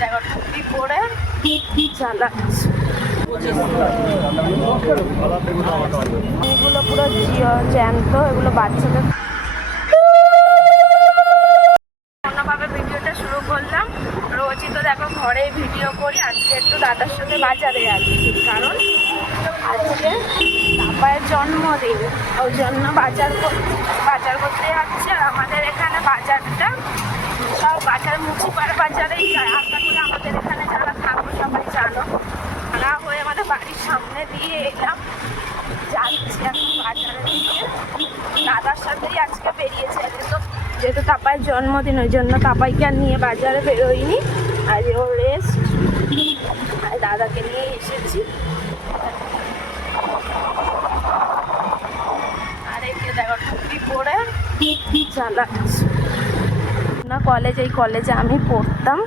দেখো টুপি পরে চালাচ্ছে। এগুলো পুরো জ্যান্ত, এগুলো বাচ্চাদের। অন্যভাবে ভিডিওটা শুরু করলাম। রোজই তো দেখো ঘরে ভিডিও করি, আজকে একটু দাদার সাথে বাজারে যাচ্ছি, কারণ আজকে বাবার জন্মদিন, ওই জন্য বাজার করতে যাচ্ছি। আর আমাদের এখানে বাজারটা সব বাজার মুচিপাড়া বাজারেই যায়। আশা করি আমাদের এখানে যারা থাকবো সবাই জানো। ভাড়া হয়ে আমাদের বাড়ির সামনে দিয়ে এলাম, যাচ্ছি এখন বাজারে দিয়ে। দাদার সাথেই আজকে বেরিয়েছে, যেহেতু তাপাইয়ের জন্মদিন, ওই জন্য তাপাইকে আর নিয়ে বাজারে বেরোয়নি। আজ ওর রেস্ট, আর দাদাকে নিয়ে এসেছি। আর একে দেখো টুপি পরে চালাচ্ছি না। এই কলেজে আমি পড়তাম।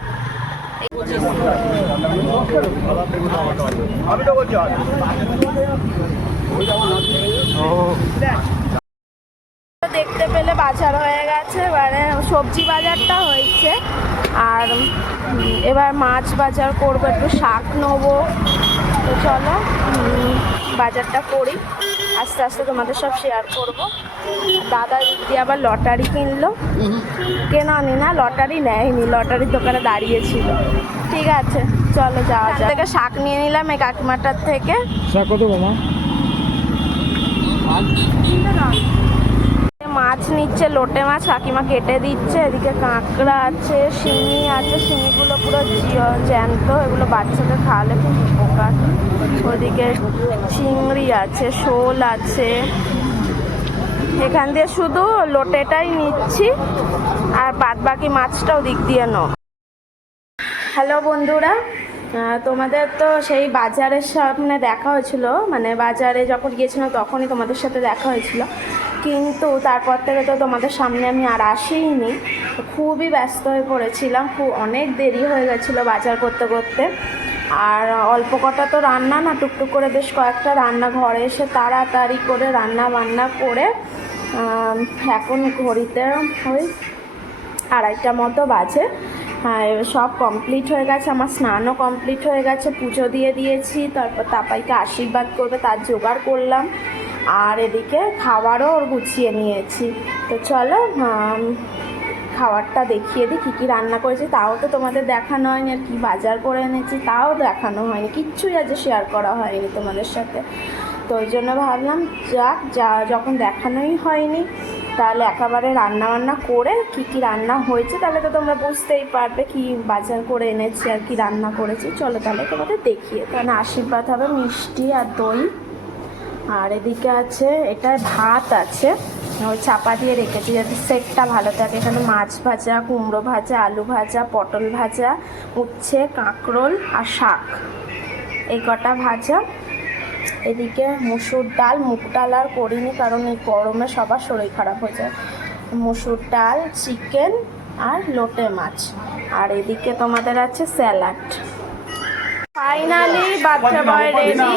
দেখতে পেলে বাজার হয়ে গেছে, মানে সবজি বাজারটা হয়েছে। আর এবার মাছ বাজার করবো, একটু শাক নেবো। তো চলো বাজারটা করি, আস্তে আস্তে তোমাদের সব শেয়ার করবো। দাদা দিদি আবার লটারি কিনলো, কেনানি না, লটারি নেয়নি, লটারির দোকানে দাঁড়িয়েছিল। ঠিক আছে চলো যাওয়া যাক। থেকে শাক নিয়ে নিলাম এই কাকিমাটার থেকে। শাক কত মামা? মাছ নিচ্ছে, লোটে মাছ কাকিমা কেটে দিচ্ছে। এদিকে কাঁকড়া আছে, শিঙি আছে, শিঙিগুলো পুরো জ্যান্ত, এগুলো বাচ্চাদের খাওয়ালে খুব উপকার। ওদিকে চিংড়ি আছে, শোল আছে। এখান দিয়ে শুধু লোটেটাই নিচ্ছি, আর বাদ বাকি মাছটাও দিক দিয়ে নাও। হ্যালো বন্ধুরা, তোমাদের তো সেই বাজারের সামনে দেখা হয়েছিল, মানে বাজারে যখন গিয়েছিলাম তখনই তোমাদের সাথে দেখা হয়েছিল, কিন্তু তারপর থেকে তো তোমাদের সামনে আমি আর আসিনি। খুবই ব্যস্ত হয়ে পড়েছিলাম, অনেক দেরি হয়ে গেছিলো বাজার করতে করতে। আর অল্প কটা তো রান্না না, টুকটুক করে বেশ কয়েকটা রান্না, ঘরে এসে তাড়াতাড়ি করে রান্না বান্না করে এখন ঘড়িতে ওই 2:30 মতো বাজে। হ্যাঁ, সব কমপ্লিট হয়ে গেছে, আমার স্নানও কমপ্লিট হয়ে গেছে, পুজো দিয়ে দিয়েছি। তারপর তাপাইকে আশীর্বাদ করবে তার জোগাড় করলাম, আর এদিকে খাবারও ওর গুছিয়ে নিয়েছি। তো চলো খাবারটা দেখিয়ে দিই, কী কী রান্না করেছি। তাও তো তোমাদের দেখানো হয়নি, আর কী বাজার করে এনেছি তাও দেখানো হয়নি, কিচ্ছুই আজ শেয়ার করা হয়নি তোমাদের সাথে। তো ওই জন্য ভাবলাম যখন দেখানোই হয়নি, তাহলে একেবারে রান্নাবান্না করে কী কী রান্না হয়েছে তাহলে তো তোমরা বুঝতেই পারবে কী বাজার করে এনেছি আর কি রান্না করেছি। চলো তাহলে তোমাদের দেখিয়ে। তাহলে আশীর্বাদ হবে মিষ্টি আর দই। আর এদিকে আছে, এটা ভাত আছে, ওই চাপা দিয়ে রেখেছি যাতে সেটটা ভালো থাকে। এখানে মাছ ভাজা, কুমড়ো ভাজা, আলু ভাজা, পটল ভাজা, উচ্ছে, কাঁকরোল আর শাক, এই কটা ভাজা। এদিকে মুসুর ডাল, মুগ ডাল আর করিনি কারণ এই গরমে সবার শরীর খারাপ হয়ে যায়। মুসুর ডাল, চিকেন আর লোটে মাছ। আর এদিকে তোমাদের আছে স্যালাড। ফাইনালি বাচ্চা বয় রেডি।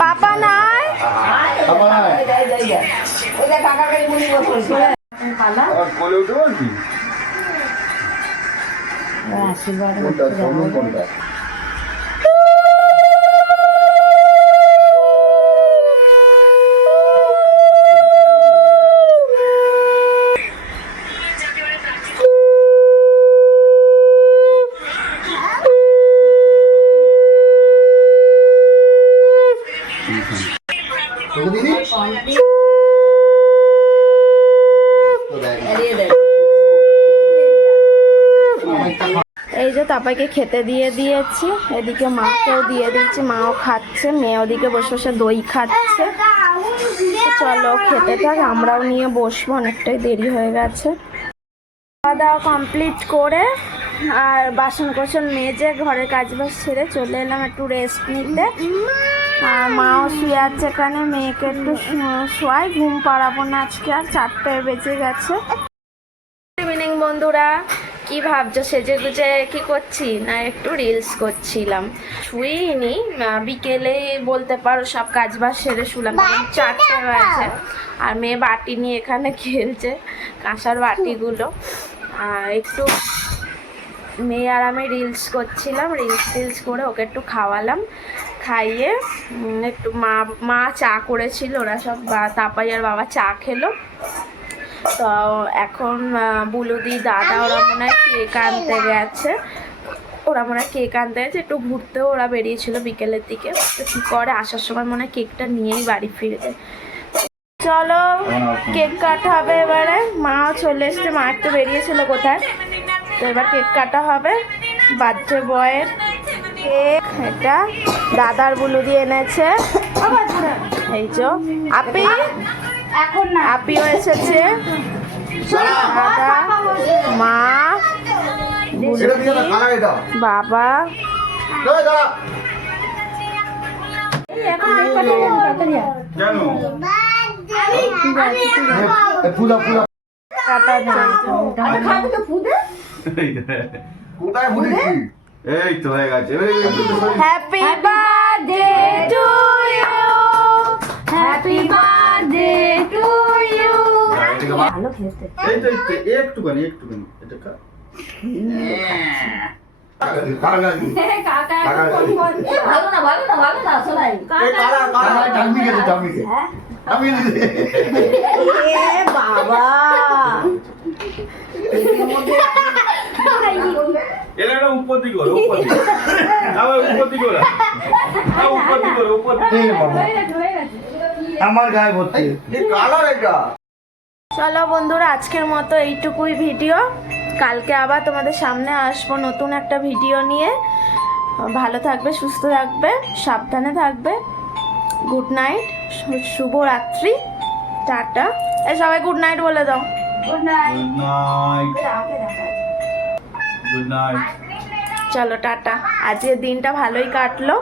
পাপা নাই, আশীর্বাদ এই যে তাপাইকে খেতে দিয়ে দিয়েছি, এদিকে মাকেও দিয়ে দিয়েছি, মাও খাচ্ছে, মেয়ে ওদিকে বসে বসে দই খাচ্ছে। চলো খেতে থাক, আমরাও নিয়ে বসবো, অনেকটাই দেরি হয়ে গেছে। খাওয়া দাওয়া কমপ্লিট করে আর বাসন কোসন মেজে ঘরের কাজবাজ ছেড়ে চলে এলাম একটু রেস্ট নিতে। আর মাও শুয়ে আছে এখানে, মেয়েকে একটু শোয়াই, ঘুম পাড়াবো না আজকে আর, 4টে বেজে গেছে। গুড ইভিনিং বন্ধুরা, কি ভাবছো সেজে গুজে কি করছি? না একটু রিলস করছিলাম। শুইনি, বিকেলে বলতে পারো সব কাজ বাজ সেরে শুলাম, 4টে বাজে। আর মেয়ে বাটি নিয়ে এখানে খেলছে, কাঁসার বাটিগুলো। একটু মেয়ে আর আমি রিলস করছিলাম, রিলস করে ওকে একটু খাওয়ালাম, খাইয়ে একটু মা চা করেছিল, ওরা সব তাপাই আর বাবা চা খেলো। তো এখন বুলুদি দাদা ওরা মনে হয় কেক আনতে গেছে, একটু ঘুরতেও ওরা বেরিয়েছিল বিকেলের দিকে। তো কী করে আসার সময় মনে হয় কেকটা নিয়েই বাড়ি ফিরবে। চলো কেক কাটা হবে এবারে। মাও চলে এসছে, মা একটু বেরিয়েছিল কোথায়, তো এবার কেক কাটা হবে। বার্থডে বয়ের কেক এটা দাদার বুলুদি এনেছে। এই যে আপি, এখন না আপিও এসেছে, দাদা, মা, বুলুদি, বাবা। এই তো হয়ে গেছে। Happy birthday to you, happy birthday to you. ভালো খেতে। এই তো একটুখানি এটা খা। বাবা এটা উপর দিকে আমার গায়ে ভর্তি কালার এটা। চলো বন্ধুরা, আজকের মতো এইটুকুই ভিডিও। কালকে আবার তোমাদের সামনে আসবো নতুন একটা ভিডিও নিয়ে। ভালো থাকবে, সুস্থ থাকবে, সাবধানে থাকবে। গুড নাইট, শুভরাত্রি, টাটা। এই সবাই গুড নাইট বলে দাও। Good night. চলো টাটা। আজকের দিনটা ভালোই কাটলো।